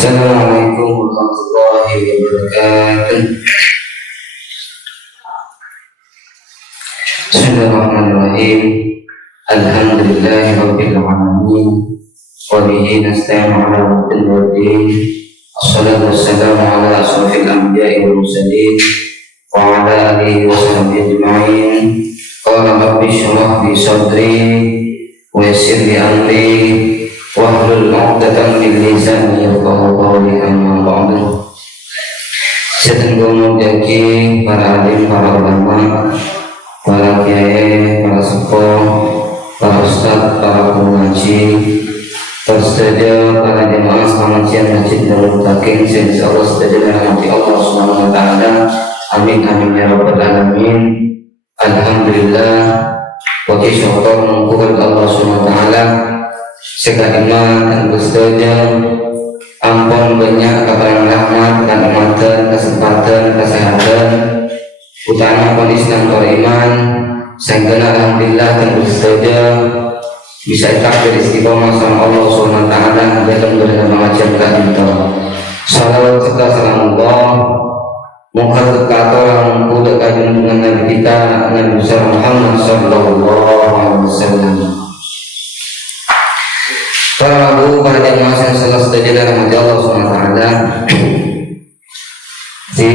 Assalamualaikum warahmatullahi wabarakatuh. Bismillahirrahmanirrahim. Alhamdulillahi rabbil alamin. Wa bihi nasta'inu ala umuri din. Assalatu wassalamu ala asrofil anbiya'i wal mursalin wa ala alihi wa sahbihi ajma'in. Qala rabbi shrah li sadri wa yassir li amri wahlul 'uqdatam min lisani yafqahu qawli. Amma ba'du. Setengah mendaki para alim, para ulama, para kiai, para sepuh, para ustaz, para pengaji, tersedia para jemaah pengajian Masjid Darul Mutakin, insyaallah sedia rahmati Allah Subhanahu wa taala. Amin amin ya rabbal alamin. Alhamdulillah wa syukur mengkuhul Allah Subhanahu wa taala. Sekalimat dan bersedia ampun banyak kabar rahmat dan rahmatan, kesempatan, kesehatan, utama pun Islam beriman, sehingga alhamdulillah dan bersedia bisa takdir istiqomah sama Allah Subhanahu wa taala dalam berpengajian kita. Salawat serta salam Allah mukhadab orang muda kajian dengan Nabi kita Nabi Muhammad sallallahu alaihi wasallam. Para abu, para jemaah yang salah setuju dalam hati Allah SWT di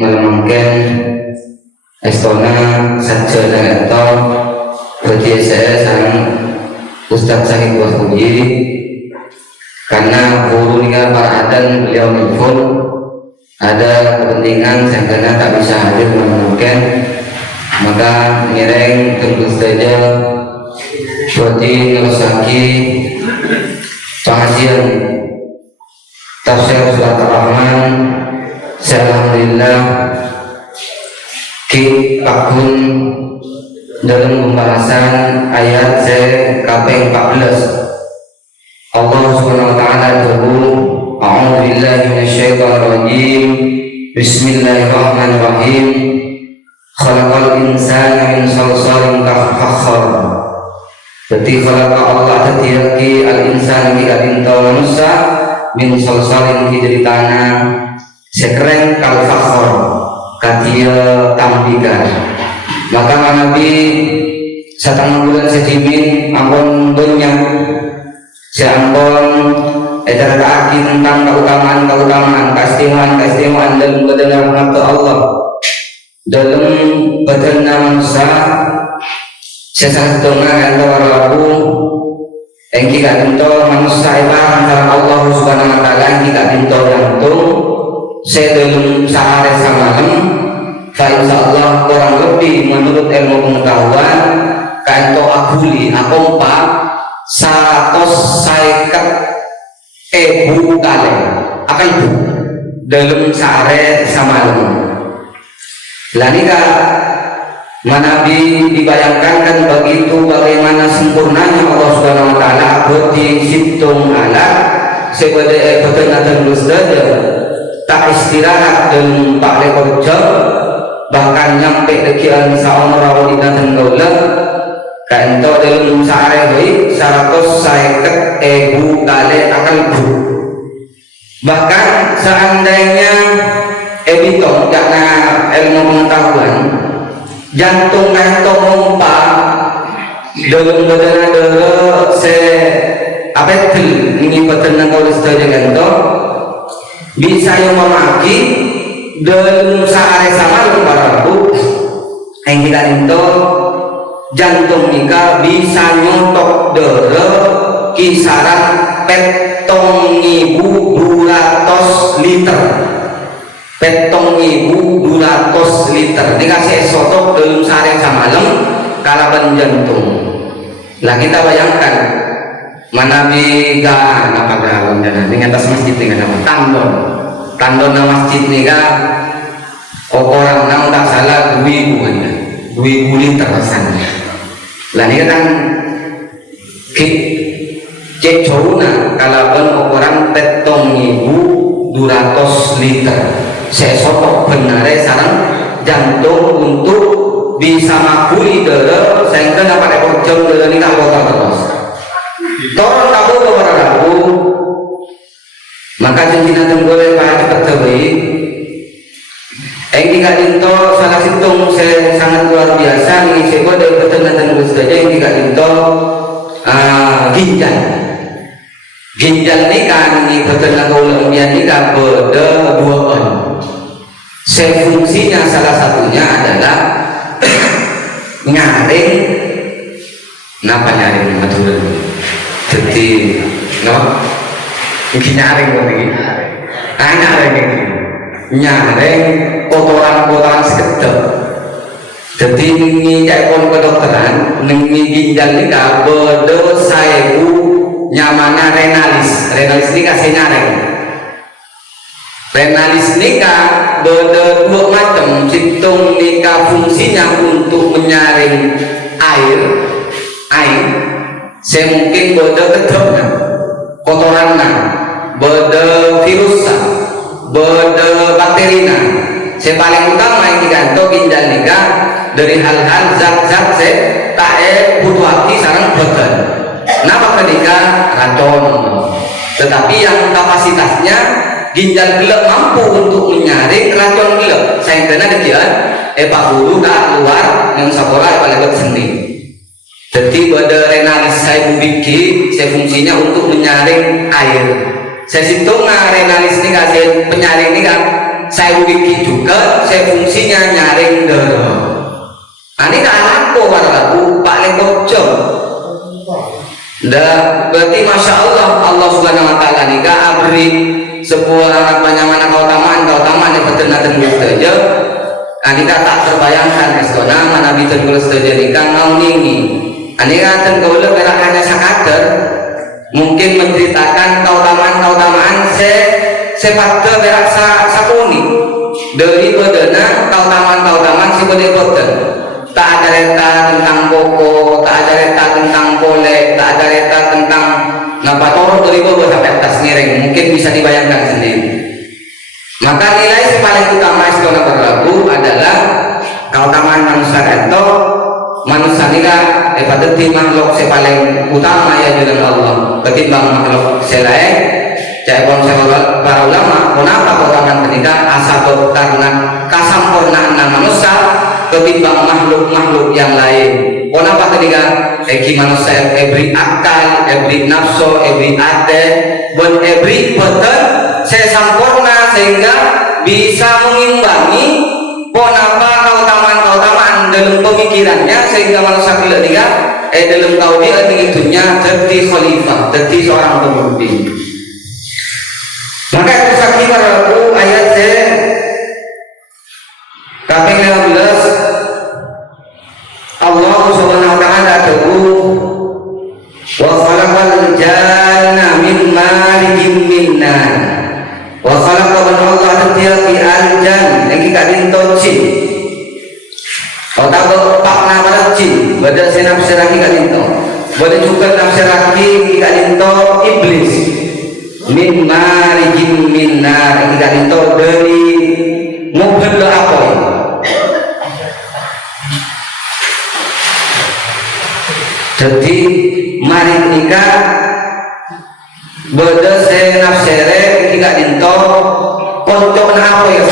malamangkan Estona saja dan atau berarti saya sang Ustadz Syahid Wasbuji karena guru nikah para adan beliau nelfon ada kepentingan sehingga tak bisa hadir malamangkan, maka ngereng tentu saja berarti ngerusaki pengajian tafsir surat Ar-Rahman. Alhamdulillah ki akun dalam pembahasan ayat kaping 14 Allah Subhanahu wa taala dulu a'udzu billahi minasyaitonir rajim. Bismillahirrahmanirrahim. Khalaqal insana min salsalin kafakhar. Jadi kalau Allah tadi al-insan kita bintang manusia min salsalin dari tanah sekreng kal fakhor katia tambikan. Maka Nabi setengah bulan sedimin ampun dunia seampun ejar kaki tentang keutamaan keistimewaan dalam badan rahmat Allah dalam badan manusia. Sesat dona antara aku yang kita bintol manusia antara Allah Subhanahu wa taala yang kita bintol jantung sebelum sehari semalam. Insyaallah kurang lebih menurut ilmu pengetahuan kanto akuli akompa 150.000 kali akan bu dalam sehari semalam. Lanika Nabi dibayangkan kan begitu bagaimana sempurnanya Allah Subhanahu wa taala berarti situng ala sebagai betul saja tak istirahat dan tak lekor bahkan nyampe dekian saon rawon dan gaula kanto dalam sehari 150.000 kali akan bu. Bahkan seandainya ebiton karena ilmu pengetahuan jantung kanto mompa dalam badan ada apetil ini petenang kalau saja kanto bisa yang memaki dalam sehari sama para bu yang kita itu jantung nika bisa nyontok dere kisaran petong 1.200 liter. Petong 1.200 liter dikasih sotok dalam sehari semalam kalaban jantung. Lah kita bayangkan Manabi ga napagawan dana dengan atas masjid dengan nama tandon masjid ni ga orang nang tak salah 2.000 liter rasanya. Lah ni kan cek corona kalaban orang petong 1.200 liter. Saya sotok benar sarang jantung untuk bisa makui dere sehingga dapat ekor jam dere ini tak kotor terus. Toron tahu beberapa aku Maka janjina tenggoleh Pak Haji terbaik yang tidak dinto salah situng saya sangat luar biasa nih saya dari pertengahan saja yang tidak dinto ginjal nikah ini pertengahan ulang nikah beda dua on. Saya fungsinya salah satunya adalah nyaring kenapa nyaring betul jadi no mungkin nyaring nyaring kotoran-kotoran sekedap jadi ini kayak kedokteran ini ginjal ini beda saewu nyamannya renalis ini kasih nyaring renalis nikah beda dua macam hitung nikah fungsinya untuk menyaring air saya mungkin beda kedoknya kotorannya beda virusnya beda bakterina saya paling utama yang digantung ginjal nikah dari hal-hal zat-zat saya tak butuh hati sarang badan kenapa ketika racun tetapi yang kapasitasnya ginjal gelap mampu untuk menyaring racun gelap saya kena dekian Pak Guru tak luar yang sabola paling sendiri jadi pada renalis saya bubiki saya fungsinya untuk menyaring air saya situng renalis ini kasih penyaring ini kan saya bubiki juga saya fungsinya nyaring darah ini kan aku pada lagu Pak Lekocong berarti Masya Allah Subhanahu Wa Ta'ala ini gak beri sebuah mana keutamaan yang betul-betul saja Anika tak terbayangkan estona mana bikin gula saja nikah mau nini Anika tenggaulah berak hanya sakadar mungkin menceritakan keutamaan sepatu berak sakuni dari bedana keutamaan si bedeboten tak ada reta tentang boko tak ada reta tentang boleh tak ada reta tentang ngapa torok dari bawah sampai atas ngiring mungkin bisa dibayangkan sendiri maka nilai yang paling utama istana berlaku adalah keutamaan manusia itu manusia ini pada makhluk yang paling utama ya dalam Allah ketimbang makhluk selain jawab para ulama kenapa keutamaan ketika asal karena kasampurnaan manusia ketimbang makhluk-makhluk yang lain kenapa ketika manusia every akal, every nafsu, every ate dan every badan saya sempurna sehingga bisa mengimbangi kenapa keutamaan dalam pemikirannya sehingga manusia tidak dalam kaudian itunya jadi khalifah, jadi seorang pemimpin maka itu sakit aku ayat saya kaping 16 Allah Subhanahu Wa Ta'ala tahu wa khalaqal janna min marijin min nar wa khalaqa Allah tatiya fi aljan lagi kadin tocin atau pakna marajin pada senap seraki kadin to pada juga nafsiraki kadin to iblis min marijin min nar lagi kadin to dari mobil apa jadi mari nikah beda nafsere tidak dinto kontok na apa ya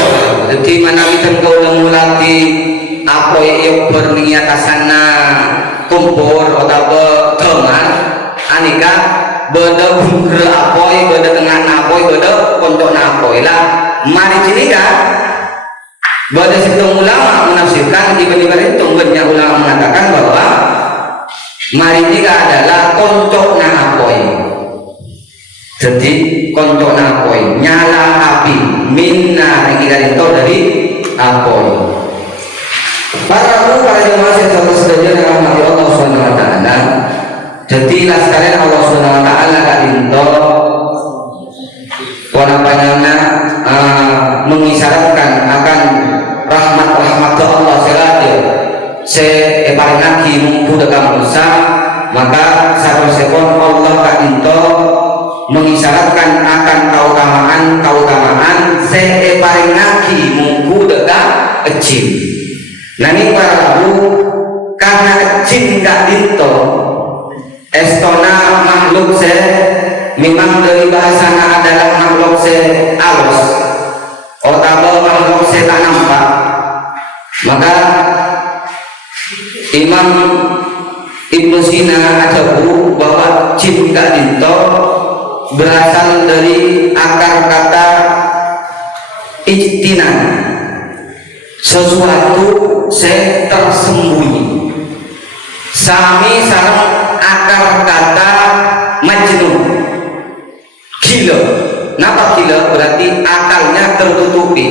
jadi mana kita kau mulati apa yang berniatasana kumpul atau teman anika beda bungker apa beda tengah apa beda kontok na apa lah mari nikah beda situ ulama menafsirkan tiba-tiba itu banyak ulama mengatakan bahwa mari nikah adalah koncok apoi jadi koncok apoi nyala api minna yang kita itu dari apoi para jemaah yang satu saja dalam hati Allah Subhanahu Wa Ta'ala jadi sekalian Allah Subhanahu Wa Ta'ala gak dinto wanapanya mengisyaratkan akan rahmat Allah selalu paling lagi mudah manusia maka satu sekon Allah kadinto mengisyaratkan akan keutamaan paling lagi mudah kecil nani para lalu karena kecil gak dinto estona makhluk memang dari bahasanya adalah makhluk se alos atau makhluk se tak nampak, maka Imam Ibnu Sina ajabu bahwa jin gak dinto berasal dari akar kata ijtinan, sesuatu se tersembunyi. Sami sarang akar kata majnun, gila. Napa gila? Berarti akalnya tertutupi.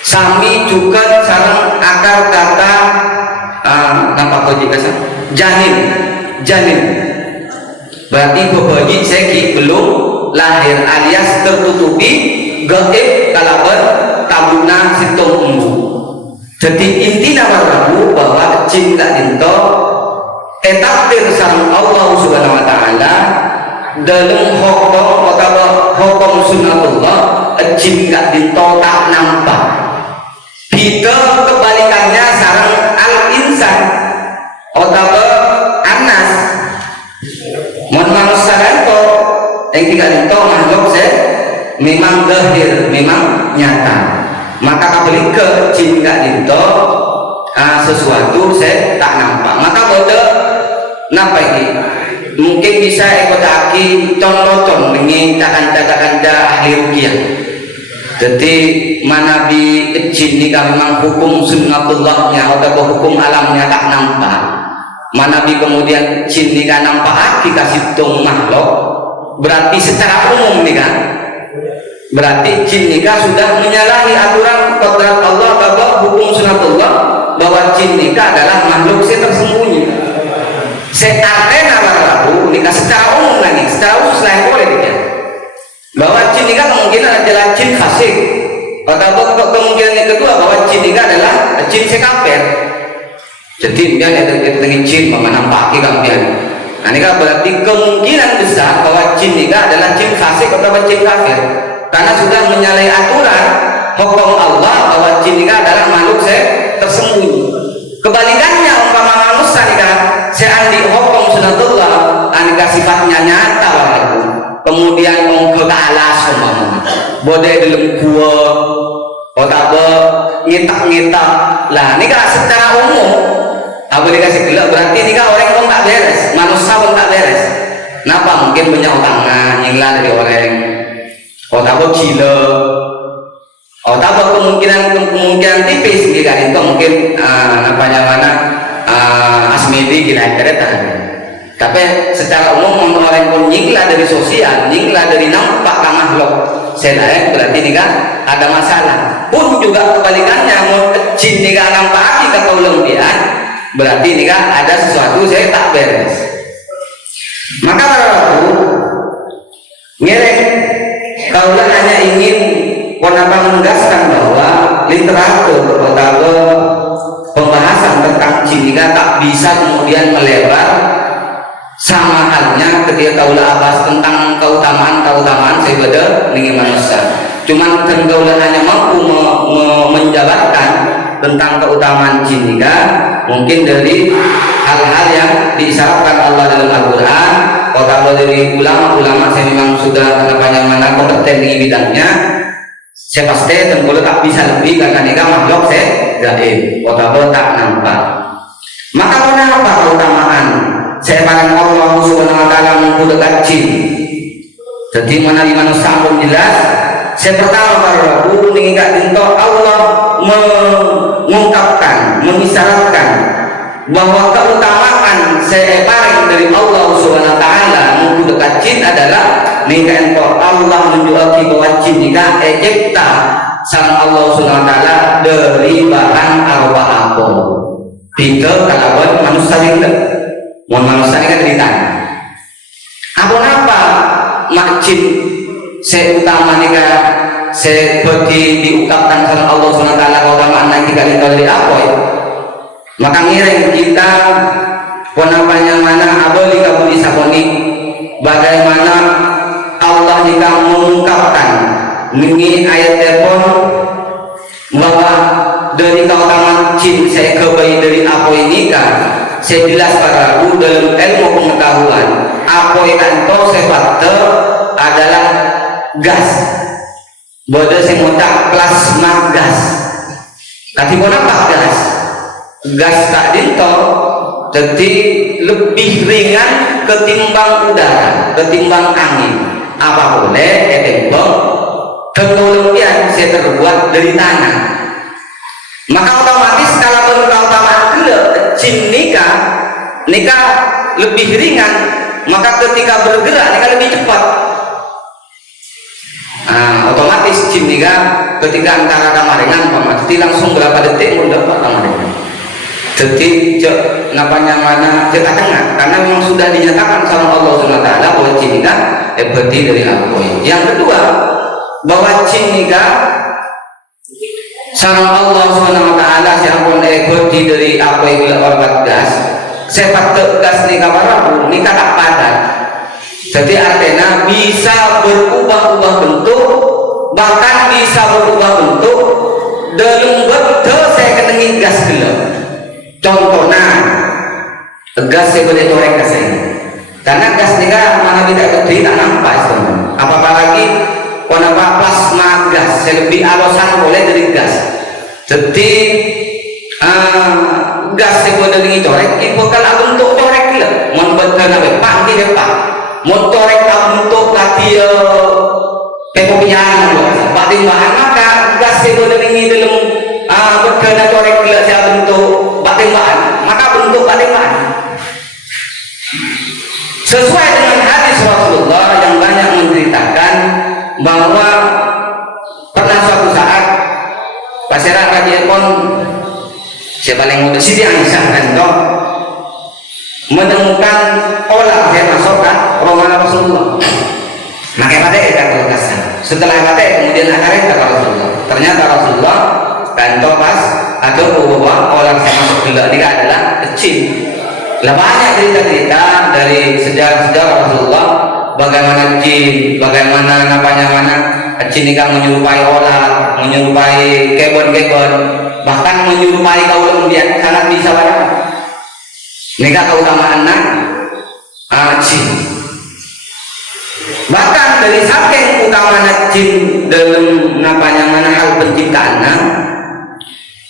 Sami juga sarang akar kata napa kau jika janin. Berarti bayi segi belum lahir alias tertutupi, gaib kalaban tabuna situng umbu. Jadi inti nama rabu bahwa jin gak dinto etakdir sang Allah subhanahu wa ta'ala dalam hukum sunnatullah, jin gak dinto tak nampak. Kita kebalikannya sarang al-insan atau anas mon manusia itu yang tidak dinto makhluk memang lahir, memang nyata. Maka kabeli ke jin gak dinto sesuatu saya tak nampak. Maka bodoh napa ini mungkin bisa ikut aki contoh dengan cakakan ahli ruqyah. Jadi mana di jin ini memang hukum sunnatullahnya atau hukum alamnya tak nampak. Mana di kemudian jin ini kan nampak aki kasih tung makhluk, berarti secara umum nih kan, berarti jin ini kan sudah menyalahi aturan kodrat Allah atau hukum sunnatullah bahwa jin ini adalah makhluk tersembunyi. Seartinya rabu nikah secara umum lagi, secara khusus lain boleh tidak? Bahwa jin ini kemungkinan adalah jin fasik, atau kemungkinan yang kedua bahwa jin ini adalah jin sekafir. Jadi dia dengan jin menampaki kampian. Nah ini berarti kemungkinan besar bahwa jin ini adalah jin fasik atau jin kafir, karena sudah menyalahi aturan hukum Allah bahwa jin ini adalah makhluk tersembunyi. Kebalikannya umpama manusia nih seandi hukum sunnatullah anika sifatnya nyata walaupun kemudian mau ke alas umpama bodai dalam gua atau ngitak lah ini secara umum aku dikasih gelap berarti ini orang pun tak beres, manusia pun tak beres. Kenapa? Mungkin punya utangan nyinglah dari orang atau gila atau kemungkinan tipis gitu kan, itu mungkin asmedi gila kereta. Tapi secara umum orang pun nyinglah dari sosial, nyinglah dari nampak makhluk selain berarti ini kan ada masalah. Pun juga kebalikannya mau jin ini kan nampak kata ulang dia, berarti ini kan ada sesuatu saya tak beres. Maka para aku ngerek kalau hanya ingin menegaskan bahwa literatur atau pembahasan tentang jin ini tak bisa kemudian melebar. Sama halnya ketika kaulah bahas tentang keutamaan saya beda dengan manusia. Cuman kan kaulah hanya mampu menjabarkan tentang keutamaan jin ini, mungkin dari hal-hal yang diisyaratkan Allah dalam Al-Quran. Kalau dari ulama saya memang sudah mana kompeten di bidangnya. Saya pasti tenggul tak bisa lebih karena ini makhluk saya gaib atau tak nampak. Maka kenapa keutamaan saya pandang Allah subhanahu wa ta'ala mengkudakan jin? Jadi mana di manusia pun jelas. Saya pertama para rabu mengingat untuk Allah mengungkapkan, mengisyaratkan bahwa keutamaan saya paling dari Allah subhanahu wa ta'ala mengkudakan jin adalah nika untuk Allah menjual bahwa jin nika ejekta sang Allah subhanahu wa ta'ala dari bahan arwah apa tiga kalawan manusia ini manusia ini kan ditanya apa mak jin seutama nika seperti diungkapkan sama Allah subhanahu wa ta'ala keutamaan lagi kali dari apa itu, maka ngiring kita penamanya mana aboli kabul isaponi bagaimana Allah jika mengungkapkan ini ayat telepon bahwa dari keutamaan jin saya kebayi dari apa ini kan saya jelas para dalam ilmu pengetahuan apa itu sifatnya adalah gas bodoh sing ngotak plasma gas. Tapi apa gas? Gas tak dinto, jadi lebih ringan ketimbang udara, ketimbang angin. Apa boleh? Tembok teknologian saya terbuat dari tanah. Maka otomatis kalau berutamaan gila, jin nikah lebih ringan. Maka ketika bergerak nikah lebih cepat. Otomatis jin nikah ketika antara kamaringan pasti langsung berapa detik mendapat kamaringan. Jadi napanya mana kita tengah karena memang sudah dinyatakan sama Allah SWT bahwa jin nikah berarti dari aku. Yang kedua, bahwa jin nikah sama Allah SWT siapun berarti dari apa yang bila orbat gas sepak gas nikah parabu nikah tak padat. Jadi artinya bisa berubah-ubah bentuk, bahkan bisa berubah bentuk dalam betul saya kenangi gas gelap. Contohnya gas saya boleh corek gas ini karena gas nikah mana tidak gede tak nampak apa lagi kenapa plasma gas saya lebih alasan boleh dari gas. Jadi gas saya boleh corek itu kalau bentuk corek gelap membuat apa pak di depan motorek untuk tadi pekopian paling bahan maka gas yang ini dalam bergana corek gila saya bentuk paling bahan maka bentuk paling bahan sesuai dengan hadis Rasulullah yang banyak menceritakan bahwa pernah suatu saat masyarakat Jepun siapa yang muda Siti Aisyah kan menemukan olah yang masuk kan rombongan Rasulullah. Makai pakai kata kulkasnya. Setelah pakai kemudian akarnya kata Rasulullah. Ternyata Rasulullah kantor pas ada bahwa olah yang masuk gila ini adalah kecil. Banyak cerita-cerita dari sejarah-sejarah Rasulullah bagaimana jin, bagaimana jin ini kan menyerupai olah, menyerupai kebon-kebon, bahkan menyerupai kaum kemudian sangat bisa banyak. Nikah keutamaan jin. Bahkan dari saking utama jin dalam hal penciptaan,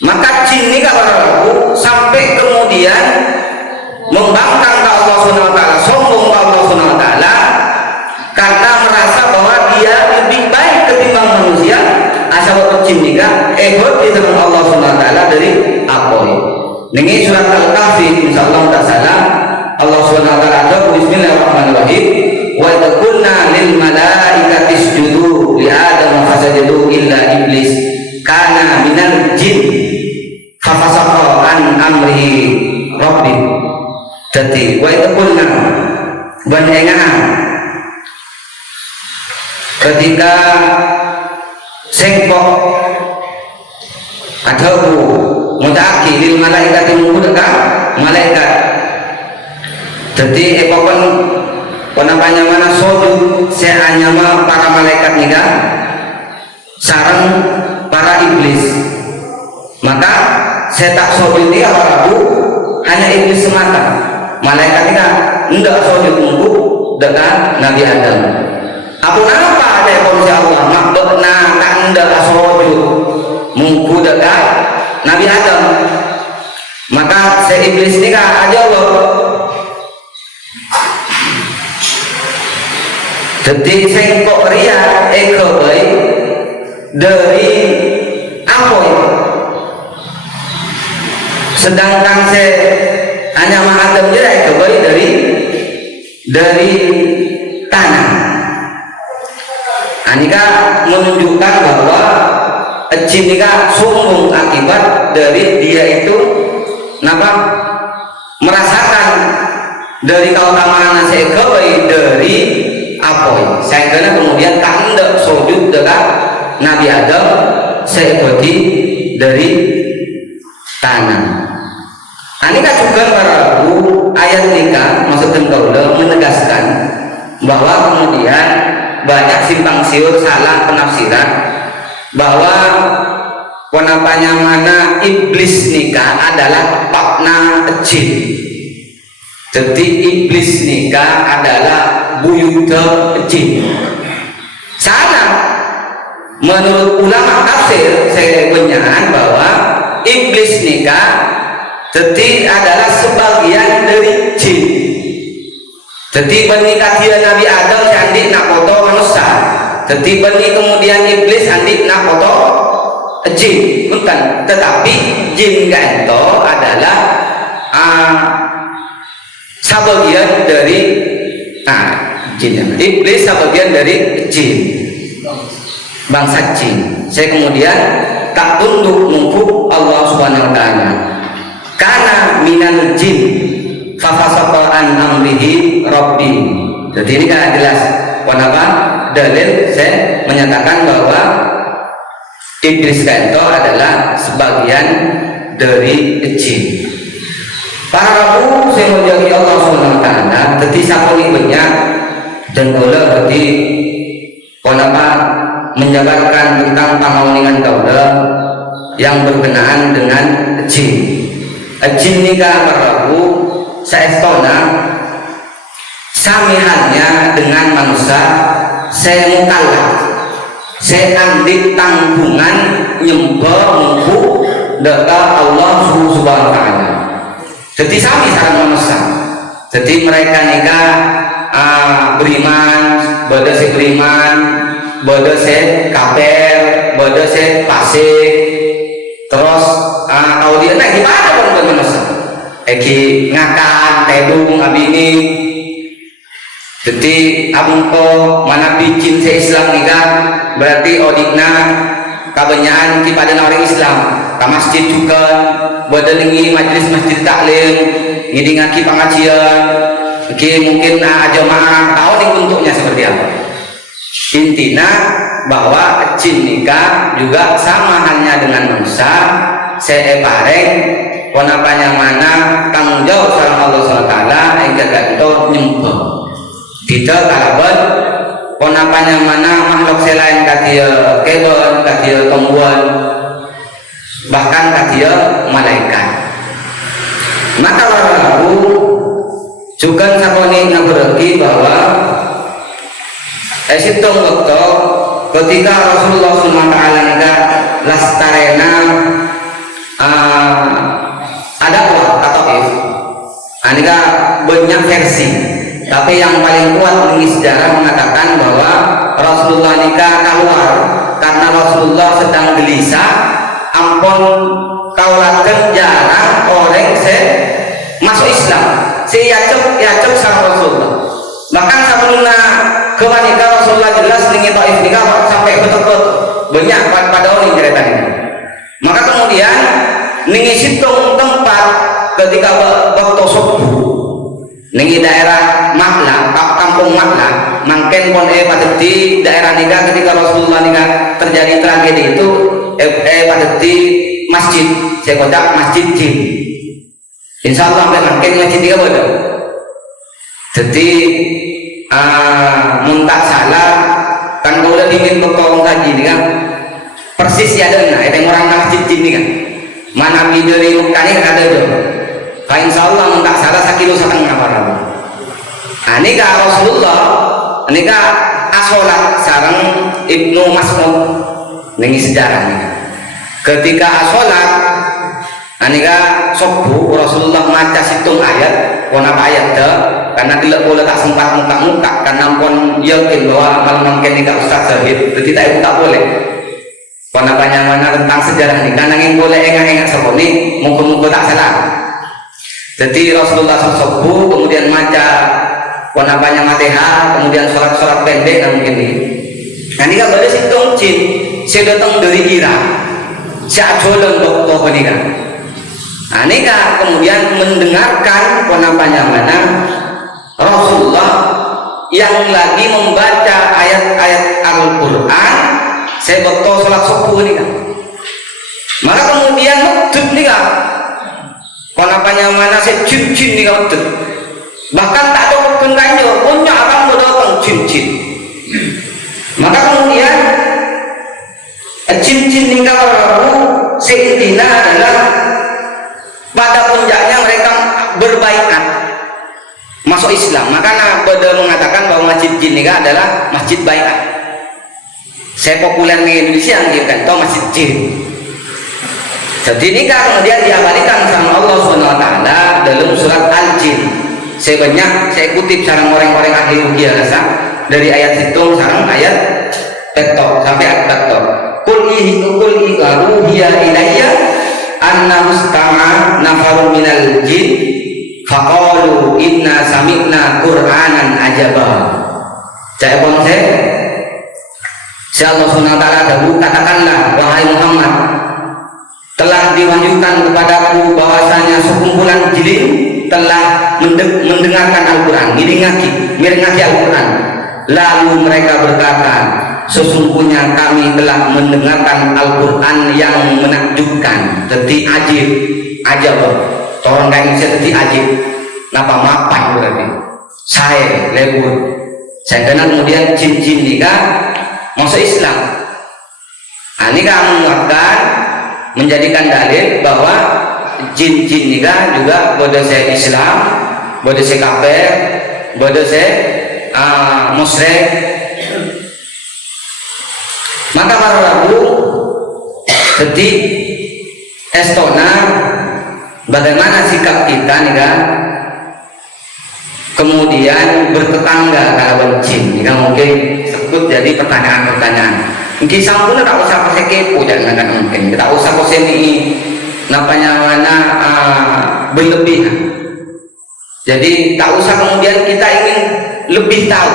maka jin ini kalau sampai kemudian membangkang ke Allah SWT, sombong ke Allah SWT karena merasa bahwa dia lebih baik ketimbang manusia. Asal jin nikah ego di dalam Allah SWT dari apa ini surat Al-Kahfi insyaallah tak salah Allah SWT ada bismillahirrahmanirrahim wa taqulna lil malaikati isjudu li adam fasajadu illa iblis kana minal jin fafasaqa an amri rabbi. Jadi wa taqulna banengan ketika sengkok atau mutaki lil malaikat menggunakan malaikat. Jadi epokon penapanya mana sujud seanyama para malaikat nikah sarang para iblis. Maka saya tak sujud dia Rabu hanya iblis semata. Malaikat nikah tidak sujud munggu dengan Nabi Adam. Aku apa ada komisi Allah makbetna tak tidak sujud munggu dengan Nabi Adam. Maka saya iblis nikah aja Allah. Jadi sengkok ria ego baik dari apa itu? Sedangkan saya hanya Adam dia ego baik dari tanah. Anika menunjukkan bahwa jin nikah sombong akibat dari dia itu merasakan dari keutamaan segawe dari apa sehingga kemudian tak hendak sujud dengan Nabi Adam seperti dari tanah. Anika juga para ayat nikah maksudnya kaulah menegaskan bahwa kemudian banyak simpang siur salah penafsiran bahwa penapanya mana iblis nikah adalah pakna jin. Jadi iblis nikah adalah buyuta jin. Salah. menurut ulama tafsir saya benyahan bahwa iblis nikah jadi adalah sebagian dari jin. Jadi benih kajian Nabi Adam andi nak foto manusia. Jadi benih kemudian iblis andi nak foto jin, bukan. Tetapi jin itu adalah sebagian dari jin. Iblis sebagian dari jin, bangsa jin. Saya kemudian tak tunduk nunggu Allah Subhanahu Wa Taala. Karena minal jin fafasaqa an amrihi rabbi. Jadi ini kan jelas kenapa dalil saya menyatakan bahwa iblis itu adalah sebagian dari jin. Para rabu saya menjadi Allah Subhanahu Wa Taala. Jadi saponi banyak dan bola berarti kenapa menjabarkan tentang pangauningan kaula yang berkenaan dengan jin. Jin nikah barabu saestona samihannya dengan manusia saya mukallaf saya ambil tanggungan nyembah mungku data Allah Subhanahu Wa Taala. Jadi sami sareng manusia. Jadi mereka nikah beriman, bodoh si beriman, bodoh si kafir, bodoh si fasik. Terus audio nah gimana pun manusia? Eki ngakan, tedung, abini. Jadi abungko mana bikin se Islam nikah berarti odikna kebanyakan kepada orang Islam. Ke masjid juga, bodolingi majelis masjid taklim, ngidingaki pengajian. Oke mungkin jamaah tahu nih bentuknya seperti apa. Intinya bahwa jin nikah juga sama halnya dengan manusia. Saya pareng konapanya mana tanggung jawab sareng Allah SWT engke itu nyembah. Tidak kalaban konapanya mana makhluk selain kadia kelon, kadia tumbuhan, bahkan kadia malaikat. Maka lalu juga sakoni ngabereki bahwa esitung waktu ketika Rasulullah SWT nikah lastarena ada atau if nikah banyak versi, tapi yang paling kuat di sejarah mengatakan bahwa Rasulullah nikah keluar karena Rasulullah sedang gelisah ampun kaulaken jarang orang masuk Islam si yacep sama Rasulullah. Bahkan sebelumnya kewanika Rasulullah jelas ingin Taif nikah sampai betul-betul banyak pada orang ceritanya. Maka kemudian ningi situng tempat ketika waktu subuh ningi daerah Makla, kampung Makla mungkin pun pada di daerah nikah ketika Rasulullah nikah terjadi tragedi itu pada di masjid saya kodak masjid jin. Insya Allah sampai makin masjid dia bodoh. Jadi muntah salah kan kalau udah dingin bertolong tadi ini kan persis ya ada itu orang masjid ini kan mana video di Mekah ini ada itu. Insya Allah muntah salah 1,5 kilo apa. Ini kah Rasulullah ini kah asolat sarang Ibnu Mas'ud ini sejarahnya ketika asolat anika subuh Rasulullah maca situng ayat apa ayat dah karena tidak boleh tak sempat muka-muka karena pun yakin bahwa malam mungkin nikah Ustaz Zahid jadi tak boleh apa mana tentang sejarah ini karena yang boleh enggak seponi muka-muka tak salah. Jadi Rasulullah subuh kemudian maca apa Fatihah kemudian sholat pendek dan mungkin ini nanti kan boleh situng jin saya datang dari Irak saya jodoh untuk nikah. Nikah kemudian mendengarkan mana Rasulullah yang lagi membaca ayat-ayat Al-Quran saya betul sholat subuh nikah. Maka kemudian medut nikah mana saya jin nikah medut bahkan tak ada perkenanya punya akan berdatang jin. Maka kemudian jin nikah Rabu seintinya adalah pada puncaknya mereka berbaikat masuk Islam. Maka pada mengatakan bahwa masjid jin nikah adalah masjid baikat saya populer di Indonesia kan itu masjid jin. Jadi nikah kemudian diabadikan sama Allah SWT dalam surat Al-Jin. Saya banyak saya kutip sarang orang-orang ahli ruqyah dari ayat situng sarang ayat tektok sampai ayat tektok. Qul hiya ilayya anna mustama nafarun minal jin faqalu inna sami'na qur'anan ajaba. Saya bangsa Allah SWT katakanlah wahai Muhammad, telah diwahyukan kepadaku bahwasanya sekumpulan jin telah mendengarkan Al-Quran, miringaki Al-Quran. Lalu mereka berkata, sesungguhnya kami telah mendengarkan Al-Quran yang menakjubkan. Jadi ajab orang kain saya jadi ajib. Napa mapan berarti saya lebur saya kenal. Kemudian jin-jin nikah masuk Islam. Ini kamu menguatkan menjadikan dalil bahwa jin-jin nikah juga bodoh saya Islam, bodoh saya kafir, bodoh saya musyrik. Maka para rabu jadi estona bagaimana sikap kita nikah kemudian bertetangga kalau jin nikah mungkin sebut jadi pertanyaan-pertanyaan. Mungkin sampun tak usah pakai kepo jangan mungkin tak usah pakai ini napanya mana berlebihan. Jadi tak usah kemudian kita ingin lebih tahu.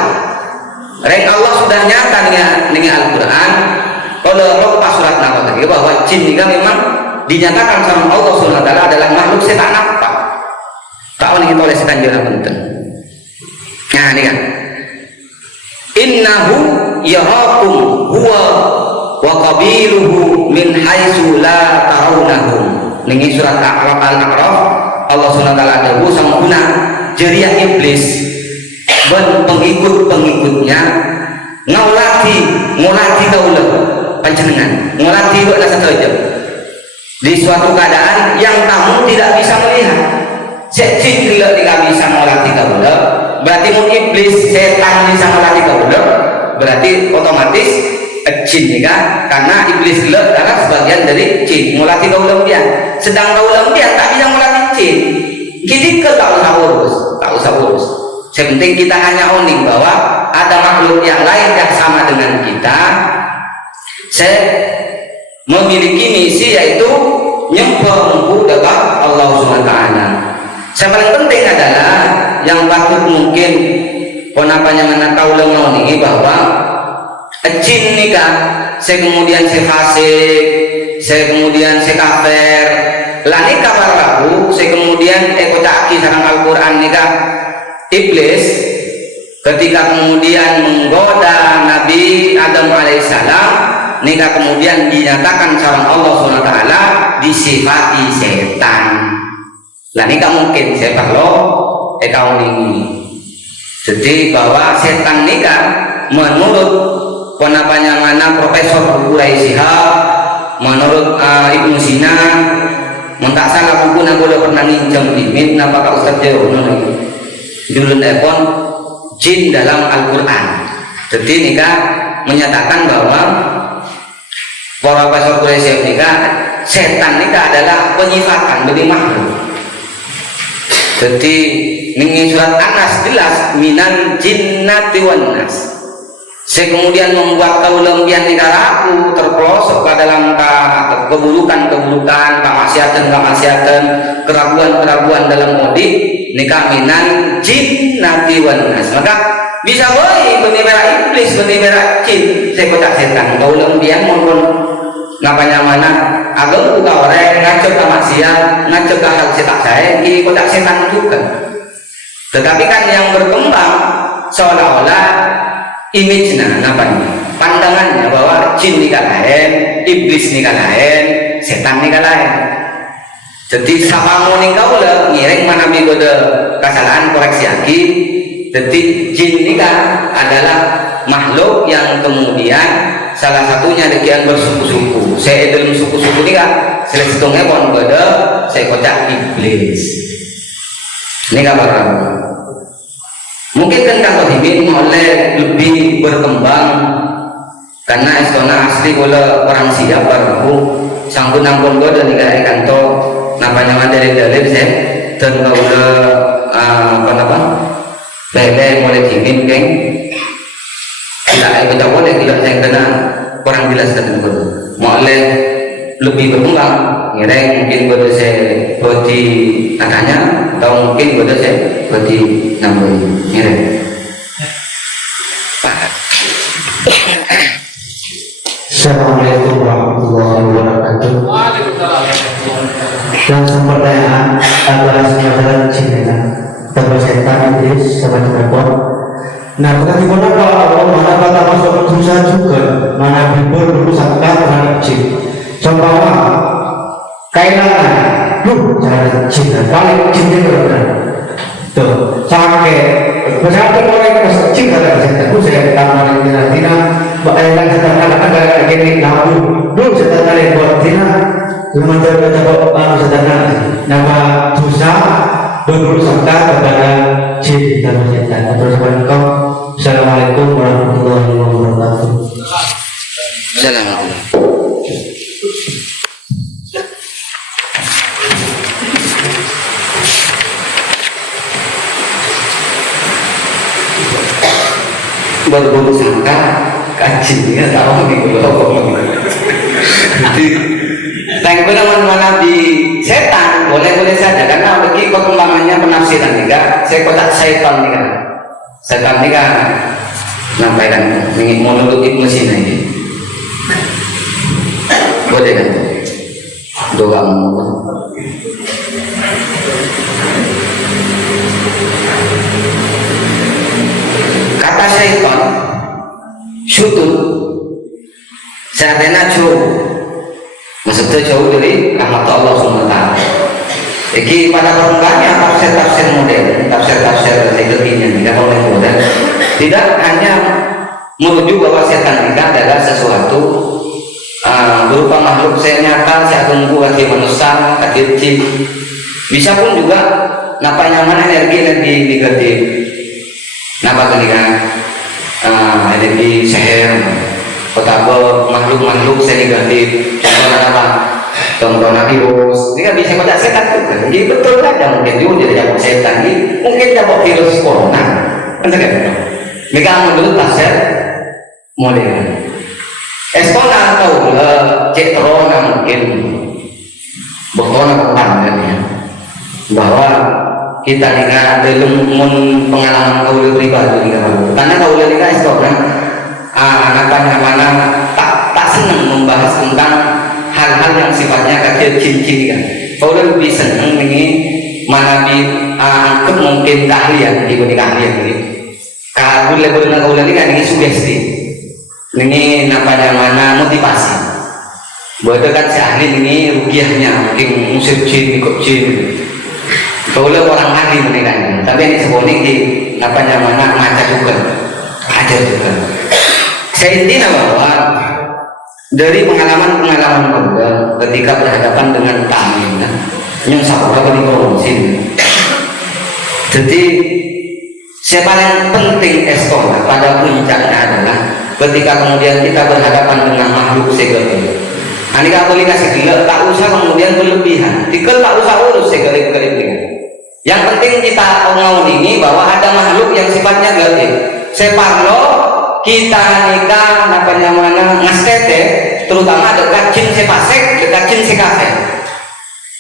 Reng Allah sudah nyata dengan Al-Quran. Kalau lepas surat Nahl tadi bahwa jin juga memang dinyatakan sama Allah SWT adalah makhluk setan apa? Tahu nih kita oleh setan juga penting. Nah ini kan. Innahu yarakum huwa wa qabiluhu min haitsu la tarawnahum. Ini surat Al-A'raf. Allah SWT dawuh sampuna jeria iblis dan pengikut-pengikutnya ngolati kaulah panjenengan ngolati buat satu aja di suatu keadaan yang kamu tidak bisa melihat. Jin tidak bisa ngolati kaulah berarti mungkin iblis setan bisa ngolati kaulah berarti otomatis jin nikah karena iblis gelap adalah sebagian dari jin ngolati kaulah dia sedang kaulah dia tak bisa ngolati jin. Kita tak usah urus. Yang penting kita hanya owning bahwa ada makhluk yang lain yang sama dengan kita. Saya memiliki misi yaitu nyembah dekat Allah SWT. Yang paling penting adalah yang patut mungkin penapanya mana tahu lengau ini bahwa jin nikah saya kemudian saya fasik, saya kemudian saya kafir. Lah nikah para rabu saya kemudian kocaki sarang Al-Quran nikah iblis ketika kemudian menggoda Nabi Adam alaihissalam nikah kemudian dinyatakan sarang Allah SWT disifati setan. Lah nikah mungkin saya kalau kaum ini jadi bahwa setan nikah menurut penapanya mana Profesor Quraisy Shihab, menurut Ibnu Sina tak salah buku nak boleh pernah nginjam dimin apakah Ustaz Jauh dulu telepon jin dalam Al-Quran. Jadi nikah menyatakan bahwa para Profesor Quraisy nikah setan nikah adalah penyifatan bagi makhluk. Jadi ini surat An-Nas jelas minan jinnati wan nas. Saya kemudian membuat kaulembian negara aku terpelosok ke dalam keburukan-keburukan, kemaksiatan, keraguan-keraguan dalam modi nikah minan jinnati wan nas. Maka bisa boleh benimera iblis, benimera jin. Saya kotak setan kaulembian mohon napanya mana agak buka orang ngacok ke maksiat, ngacok ke hal setak saya di kotak setan juga. Tetapi kan yang berkembang seolah-olah image-nya, pandangannya bahwa jin nikah lain, iblis nikah lain, setan nikah lain. Jadi sama mau nikah ulah ngiring mana minggoda kesalahan koreksi lagi. Jadi jin nikah adalah makhluk yang kemudian salah satunya dengan bersuku-suku. Saya dalam suku-suku nikah, saya setengah pon goda, saya kocak iblis. Nikah barang. Mungkin kan kalau ingin oleh lebih berkembang karena istana asli bola orang siap baru sangkut nampun gue dan nikah kanto namanya dari saya dan bola apa bebe boleh dingin geng tidak kita boleh tidak saya kena kurang jelas dan betul boleh lebih berkembang ngereng mungkin gue saya berarti katanya atau mungkin gue saya berarti nambah ngereng. Assalamualaikum warahmatullahi wabarakatuh. Langsung pertanyaan adalah sebenarnya cinta tanpa setan iblis sama telepon. Nah, bukan di mana kalau mana kata masuk berusaha juga, mana bibur berusaha terhadap jin. Contohnya, kailangan, cara cinta paling cinta benar. Tuh, sampai bersatu orang masjid kalau saya tahu saya tahu di Tina, bahkan setelah ada gini lalu, dulu setelah ada buat Tina, kemudian kita bawa setelah nama dosa berusaha kepada jin dan setan. Terus berikut, Assalamualaikum warahmatullahi wabarakatuh. Assalamualaikum. Berburu sangka kajinya tahu di pulau jadi tengok mana di setan boleh saja karena bagi perkembangannya penafsiran juga saya kotak setan nih kan setan nih kan nampaikan ingin menurut Ibnu Sina ini boleh kan doa Allah kata syaitan syutun sehatnya jauh maksudnya jauh dari rahmat Allah SWT jadi pada perkembangannya tafsir-tafsir modern tafsir-tafsir kekinian tidak boleh modern tidak hanya merujuk bahwa setan itu adalah sesuatu berupa makhluk saya nyata saya tunggu hati manusia hati jin bisa pun juga napanya mana energi negatif napa ketika energi seher atau makhluk saya negatif contohnya apa contohnya virus ini kan bisa pada setan juga jadi betul aja mungkin juga jadi jago setan ini mungkin jago virus corona kan sekarang mereka menurut tafsir modern estona atau cetrona mungkin berkona tentangnya bahwa kita nikah belum pengalaman kaula pribadi karena kaula nikah istana mana tak senang membahas tentang hal-hal yang sifatnya kecil cincin kan kaula lebih senang ini mana di angkat mungkin keahlian dibanding keahlian ini kalau lebih dengan kaula nikah ini sugesti ini mana motivasi buat kan si ahli ini rugiahnya mungkin musik jin ikut jin kalau orang ahli menilainya, tapi ini seboleh di mana ngaca juga, ajar juga. Saya intinya bahwa dari pengalaman keluarga ketika berhadapan dengan tamu, yang sahabat paling korupsi. Jadi, yang paling penting sekolah pada puncaknya adalah ketika kemudian kita berhadapan dengan makhluk segala. Ini kalau dikasih gila, tak usah kemudian berlebihan. Tikel tak usah urus segala-galanya. Yang penting kita ngomong ini bahwa ada makhluk yang sifatnya gaib. Separlo kita nikah mana ngastete terutama dekat jin sepasek, dekat jin sekafe.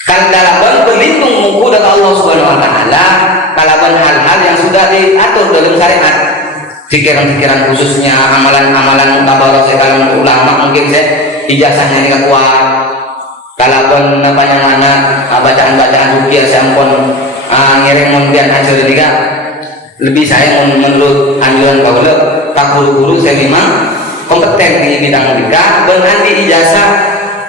Kan dalam berlindung muku dari Allah Subhanahu Wa Taala kalaban hal-hal yang sudah diatur dalam syariat. Pikiran-pikiran khususnya amalan-amalan tabarok sekalian ulama mungkin ijazahnya nikah kuat. Kalaban mana bacaan-bacaan ruqyah sampun ngiring kemudian hasil juga lebih saya menurut anjuran kaula tak guru-guru saya memang kompeten di bidang nikah dan nanti ijazah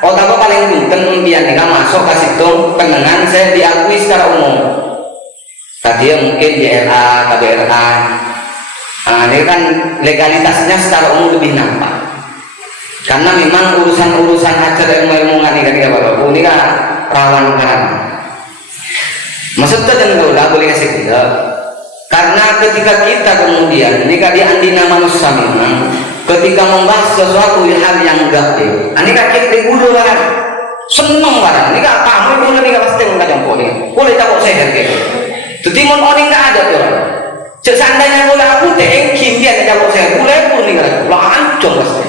otak paling penting dia nikah masuk ke situ penengan saya diakui secara umum tadi mungkin JLA, KBRA ini kan legalitasnya secara umum lebih nampak karena memang urusan-urusan acara ilmu-ilmu nikah bapak ini kan rawan kan maksudnya dan gak boleh kasih kita karena ketika kita kemudian nikah di andina manusia memang ketika membahas sesuatu hal yang gaib, ini kaki di bulu barang, seneng barang, ini gak kamu itu nanti gak pasti nggak jempol ini, boleh takut saya gitu. Tetimun orang nggak ada tuh. Seandainya boleh aku engkin dia nggak jempol saya, boleh pun nih kan, lah ancur pasti.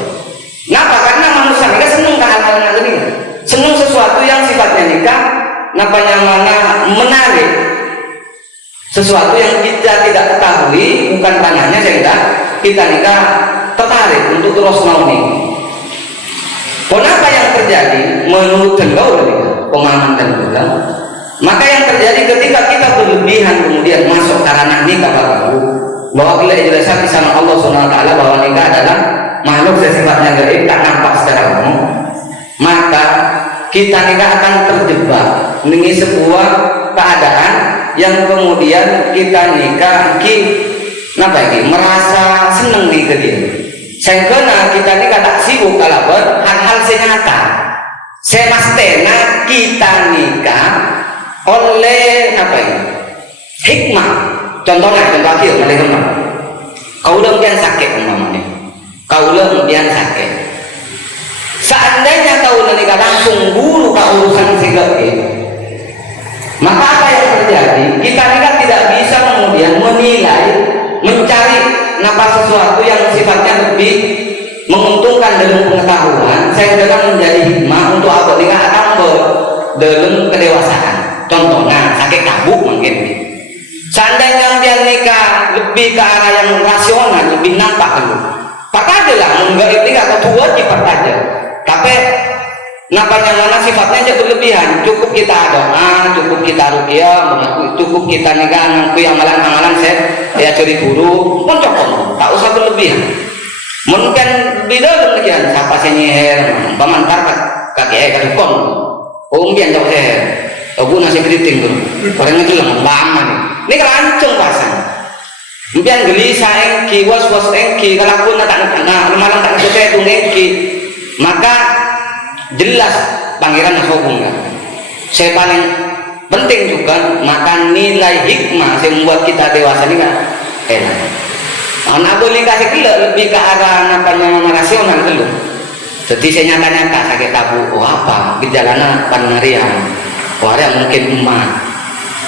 Kenapa? Karena manusia mereka seneng ke hal-hal yang ini, seneng sesuatu yang sifatnya nikah, napanya mana menarik, sesuatu yang kita tidak ketahui, bukan ranahnya sehingga kita nikah tertarik untuk terus mau nih. Kenapa yang terjadi menurut tengau pemahaman tengau? Maka yang terjadi ketika kita berlebihan kemudian masuk karena nikah baru, bahwa kita jelaskan di sana Allah SWT bahwa nikah adalah makhluk sifatnya gaib tak nampak secara umum, maka kita nikah akan terjebak dengan sebuah keadaan yang kemudian kita nikah merasa seneng nih ke dia. Sehingga kita nikah tak sibuk kalau hal-hal senyata. Semastena kita nikah oleh hikmah. Contohnya contoh akhir teman. Kau kemudian sakit umpamanya. Kau kemudian sakit. Seandainya kau nikah langsung buru ke urusan segaib, maka apa yang terjadi? Kita nikah tidak bisa kemudian menilai, mencari sesuatu yang sifatnya lebih menguntungkan dalam pengetahuan, saya dalam menjadi hikmah untuk apa nikah tambah dalam kedewasaan. Contohnya sakit kabuk mungkin. Seandainya dia nikah lebih ke arah yang rasional, lebih nampak dulu. Maka adalah menggait nikah atau tua cepat aja. Tapi mana sifatnya aja berlebihan. Cukup kita doa, cukup kita ruqyah, cukup kita nikah ngakui amalan-amalan saya curi guru pun cukup, tak usah berlebihan. Mungkin beda demikian siapa saya nyiher pamantar kakek kadukon umbian jauh saya aku nasi keriting tuh orang itu lama nih ini kelanceng pasang umbian gelisah engki was engki kalau aku malam tak saya tuh engki, maka jelas pangeran nasobung kan. Saya paling penting juga maka nilai hikmah yang membuat kita dewasa ini kan enak. Anak boleh kasih lebih ke arah rasional dulu. Jadi saya nyata-nyata sakit tabu, apa gejalanya penarian, orang mungkin emak.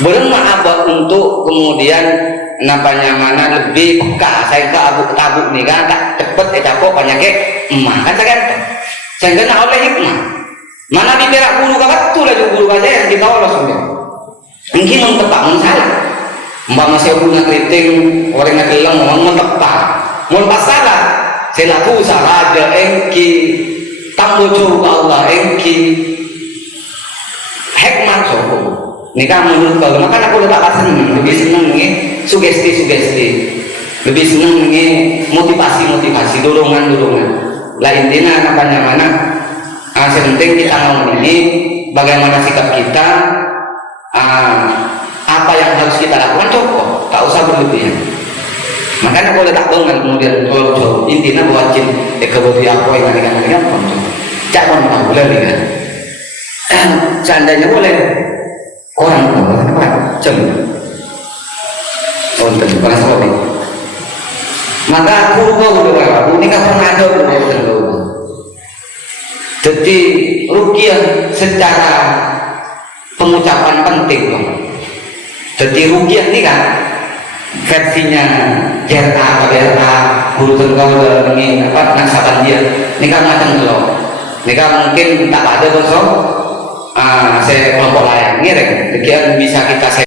Belum apa untuk kemudian mana lebih peka. Saya ke abu nih kan tak cepet kok penyakit emak kan saya kena oleh hikmah. Mana di perak bulu kawan tu lagi bulu kawan yang kita olah sudah. Mungkin mentepak salah. Mbak masih punya keriting orang yang kelang mau mentepak. Mau pas salah. Saya laku salah ada engki tambo juga Allah engki hikmah sopo. Nikah menurut kau maka aku letak senang lebih senang nih sugesti, lebih senang nih motivasi, dorongan. Lah intinya mana penting kita ngomong ini bagaimana sikap kita, apa yang harus kita lakukan cukup, tak usah berlebihan. Makanya boleh tak bangun kemudian jauh intinya wajib kebutuhan apa yang ada jangan tak boleh nih kan. Seandainya boleh orang jam untuk para sahabat. Maka aku ini kan pernah ada jadi ruqyah secara pengucapan penting dong. Jadi ruqyah ini kan versinya JRA atau BRA guru tengkau ini nasaban dia ini kan macam dulu ini kan mungkin tak ada bosok saya kelompok lain ini bisa kita